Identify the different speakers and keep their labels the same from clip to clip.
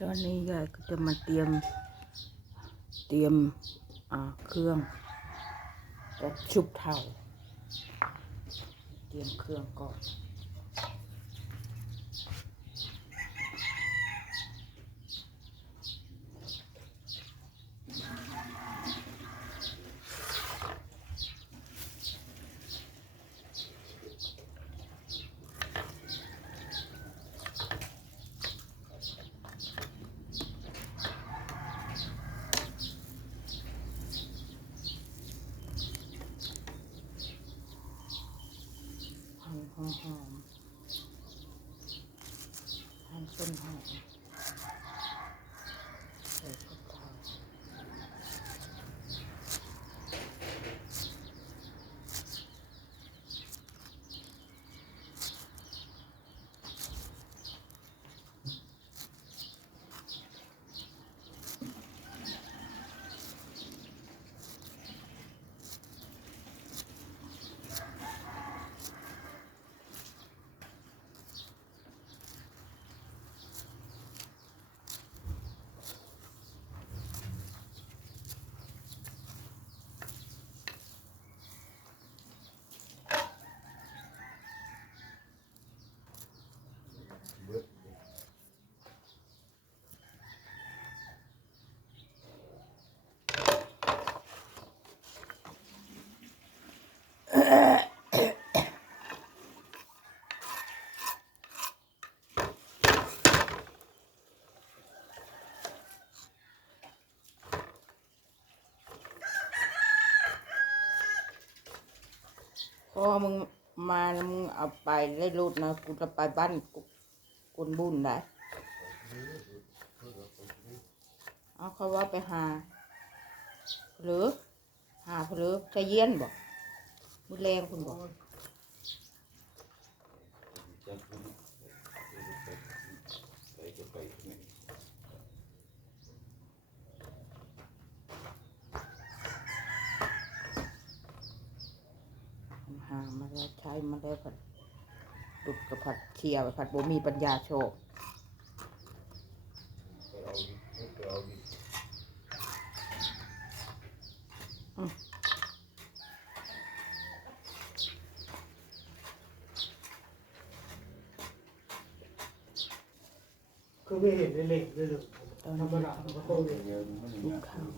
Speaker 1: ตอนนี้ยายก็จะมาเตรียม เตรียมเครื่องกับชุบเท่าเตรียมเครื่องก่อน หอมหอมหอมหั่นต้นหอมใส่กระเพรา พอมึงมาแล้วมึงเอาไปได้รูดนะกูจะไปบ้านกุนบุญได้เอาเขาว่าไปหาหรือหาหรือจะเย็นบอกมือแรงคุณบอก หา มาแล้วใช้มาแล้ผัดดุดกับผัดเคียวผัดบ่มีปัญญาโชว์อืม
Speaker 2: คือไม่เห็นในเหล็กเลยหรือธรรมดาก็ต้องเห็น
Speaker 1: ลูกข้าว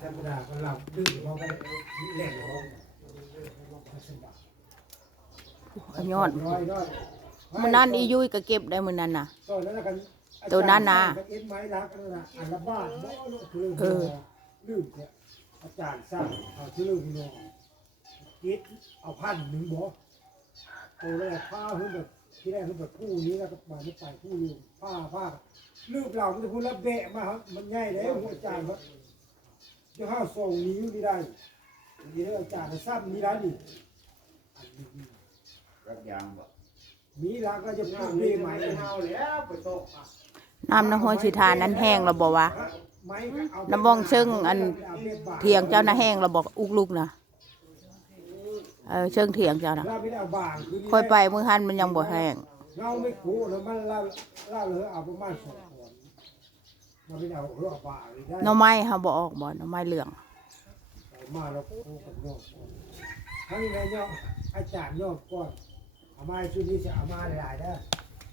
Speaker 2: ธรรมดาก็หลับดื้อเราไปเหล็กเรา
Speaker 1: ยอด
Speaker 2: ร้อยร้อย
Speaker 1: มันนั่นอียุยก็เก็บได้มือนั้นน่ะ ตัวนั้นนะ
Speaker 2: เอ็นไม้รักอันละบ้านบ่คือ
Speaker 1: เออ
Speaker 2: ลืมอาจารย์สร้างเอาชื่อพี่น้องคิดเอาพันหนึ่งบ่ตัวแรกผ้าขึ้นแบบที่แรกขึ้นแบบผู้นี้แล้วก็มาไม่ไปผู้นี้ผ้าผ้าลืมเรามันจะพูดแล้วแบะมาครับมันง่ายเลยหัวอาจครับจะห้าส่งนิ้วนี่ได้ นี่ได้อาจารย์ซ้ำนี่ได้ดิ
Speaker 3: รับยางบ่
Speaker 2: มีรักก็จะพูดเรื่อยไหม
Speaker 1: น้ำน้ำห้อยชิทานนั้นแห้งเราบอกว่า
Speaker 2: ไม้ก็เอา
Speaker 1: น้ำบองซึ่งอันเถียงเจ้านะแห้งเราบอกอุกลูกนะเออเชิงเถียงเจ้านะ
Speaker 2: เราไม่ได้เอาบางคือ
Speaker 1: ค่อยไปมือหันมันยังบ่แห้ง
Speaker 2: เราไม่ขู่แล้วมันเล่าเล่าเลยเอาประมาณสองคนเราไม่ได้เอาเรือเอาบางเลยได้
Speaker 1: หน่อไม้เฮาบ่ออกบ่หน่อไม้เหลือง
Speaker 2: เอา มาเราขู่กับโยกทั้งนี้โยกอาจารย์โยกก่อนเอามาชุดนี้จะเอามาหลายๆนะ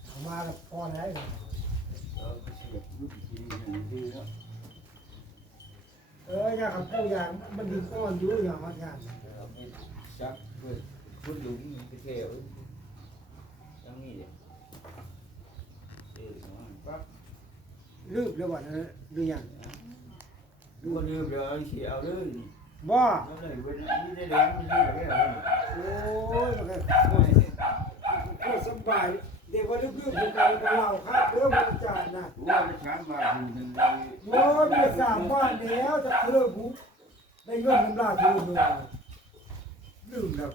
Speaker 2: เอามาแล้วพอแล้ว
Speaker 3: เราก็สิแบบยุคที่นี่ดีเน
Speaker 2: เอออยางกับผู้อย่างมันดีก้อนอยู่อย่างมันอย่าง
Speaker 3: เรามีชักเพื่อพูดอยู่นี่ไปเที่ยวยังมีเด้เออปั๊บ
Speaker 2: ลืบแล้ววันนั้นหรือยัง
Speaker 3: ดูว่าเรือเดี๋ยวเอาเสียเอาเลย
Speaker 2: บ่
Speaker 3: แล้วเลยเว้นนี่ได้แดงมันนี่ได้แล้ว
Speaker 2: โอ้ยมันก็พูดสบายเดี๋ยววันลึกๆผมไปกับเราครับเรื่องมันอาจารย์นะ
Speaker 3: รู้ว่าไปช้างมาถึงหนึ่งเลย
Speaker 2: โอ้ยมีสามบ้านแล้วจะเลิกบุได้เงินน้ำลายทูนเลยลืมแล้ว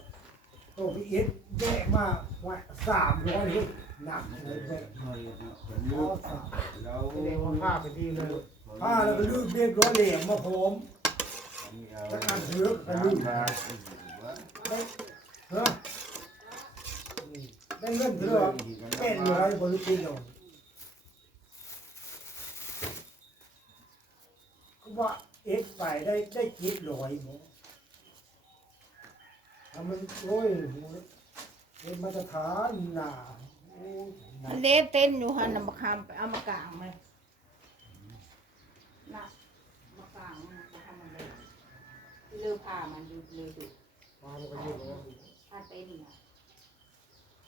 Speaker 2: โตพี่เอ็ดแย่มาว่าสามร้อยหนักเลยแม่
Speaker 3: เฮ้ยเนาะเป็น
Speaker 2: เอา
Speaker 3: ลูก
Speaker 2: สาม
Speaker 3: เรา
Speaker 2: แสดงว่าผ้าไปดีเลยผ้าแล้วก็ลืมเรียบร้อยเหลี่ยมมาผม ได้เงินเพื่อเป็นร้อยบริกิโลก็ว่าเอ็ดไปได้ได้จิตลอยหมดทำมันโอ้ยเป็นมาจะฐานหนามันเละ
Speaker 1: เต้นอยู่หันนำมาคำไปเอามากางไหม เลือผ้ามันอยู่เลยดู
Speaker 2: มามันก็เยอะแล้ว
Speaker 1: ผ้าเต้นน่ะ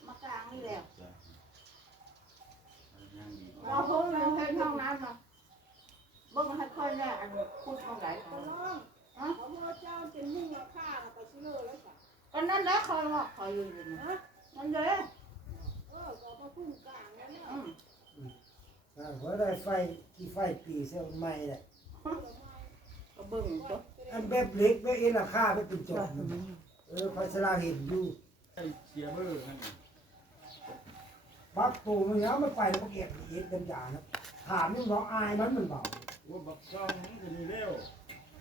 Speaker 1: มากลางนี่แหละ
Speaker 3: ยังดี
Speaker 1: เราเพิ่งเลยเพิ่งห้องน้ำมาเบิ่งให้ค่อยแน่อันพูดตรงไหน
Speaker 4: น้องเขาบอกเจ้าเป็นมุ่งราคาแล้วก็ชิเลอร์แล้วจ้ะ
Speaker 1: ก็นั่นแหละคอยว่าคอยอยู่นี่นะนั่นเลย
Speaker 4: เออก็มาพุ่งกลางแล้วเนี่ย
Speaker 1: อืม
Speaker 2: อ่าเพราะได้ไฟที่ไฟปีเซลใหม่แหละ
Speaker 1: ก็เบิ่งตัว
Speaker 2: อันแบบเล็กแบบเอ็นราคาไม่เป็นจบเออไฟสลาเห็นอยู่
Speaker 3: ไอ้เสียเบอร์นั่น
Speaker 2: บักตูมันเนี้ยมันไปแล้วมันเอ็ดเอ็ดกันอย่างนะถามนี่น้องอายมันมันเบา
Speaker 3: ว่าบักซองมันก็มีแล้ว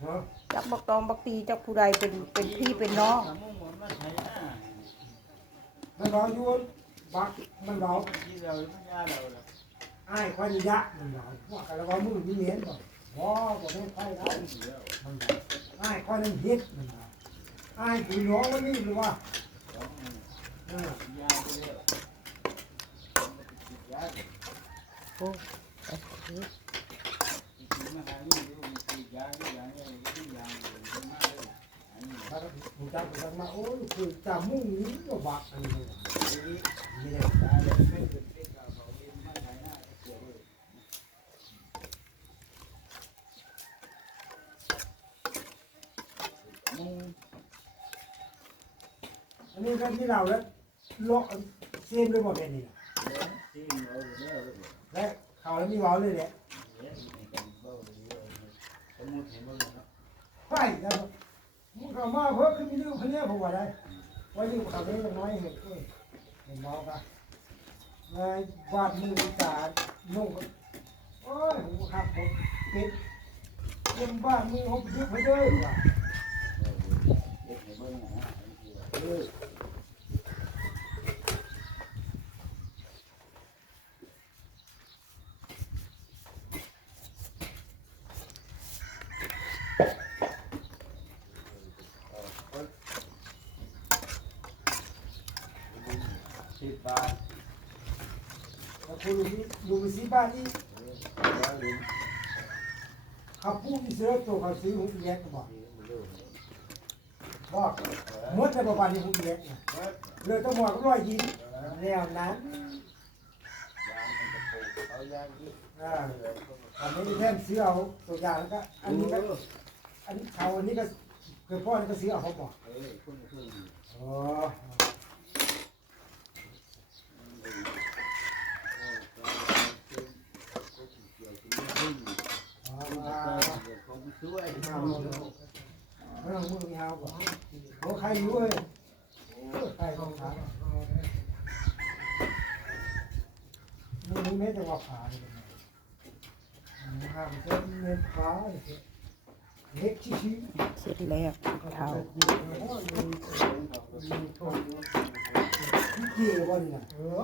Speaker 2: ฮะ
Speaker 1: จักบักตองบักตีจักผู้ใดเป็นเป็นพี่เป็นน้อง
Speaker 3: ทำมุ่งมันมาไทยหน้า
Speaker 2: มันเบาอยู่บักมันเบา
Speaker 3: ที่เราไม่ยาเราละ
Speaker 2: อายควันยะมันเบาพวกกันแล้วว่ามือมีเหรียญบ่ บ่บ่ไม่ไปแล้ว
Speaker 3: เดียว
Speaker 2: มันเบาอยควันนั้นเฮ็ดมันเบาอายพี่น้องมันนี่หรือว่า
Speaker 3: สอง
Speaker 2: เออยา
Speaker 3: ไปแล้วยา
Speaker 1: โอ้
Speaker 3: จริงๆมาหาลูกดูมียาที่ยาเนี่ยที่ยาเป็นมากเลยอันนี้
Speaker 2: ถ้าผมจับมาโอ้ยคือจะมุ่งนี้ก็บักอันนี้นี่แหละ
Speaker 3: ยาเลยไม่เป็นเด็กเราเขาเป็นมาไทยหน้าเสียเบอร์มุ่ง
Speaker 2: อันนี้ก็ที่เราแล้วเลาะเส้นด้วยหมดเลยนี่นะ
Speaker 3: ที่เราเนี่ย
Speaker 2: และเขาแล้วมีเว้าเลยแหละ
Speaker 3: สมุดเนบ้างเนาะ
Speaker 2: ไปแล้วมึงเข้ามาเพิ่มขึ้นมีเรื่องเพนี้ผมว่าได้ไว้อยู่เขาได้น้อยเห็นเอ้ยเห็นเมาปะนายบาดมือจาดนุ่งก็โอ้ยผมขับผมปิดเต็มบ้านมือผมยึดไปเลยว่ะ
Speaker 3: เด็กเห็นบ้างนะเออ สิบบาท
Speaker 2: แล้วคุณดูนี่ดูไปสิบ้านนี้
Speaker 3: ร้อยเขั
Speaker 2: บผู้ที่เสือตัวเขาซื้อหุ่นแยกก็บอกบอกเมื่อจะประมาณนี้หุ่นแยกเนี่ยต้องหมดก็ร้อยยิ้มแนวนั้น
Speaker 3: อั
Speaker 2: นนี้แท่นซื้อเอาตัวยางแล้วก็อันนี้ก็อันนี้เขาอันนี้ก็คือพ่อนี่ก็ซื้อเอาเขาบอก
Speaker 3: เออคุณคุณ
Speaker 2: อ๋ออ๋อมา
Speaker 3: ผมช่วย
Speaker 2: เอาไม่ต้องมือมีเอาโอ้ใครอยู่เว้ยใครต้องถามมือนี้ไม่จะว่าขายห้ามเส้นเล็บขาเล็กชี้ชี้
Speaker 1: เสร็จแล้วเท้า
Speaker 2: เกี่ยวบ่นี่นะเออ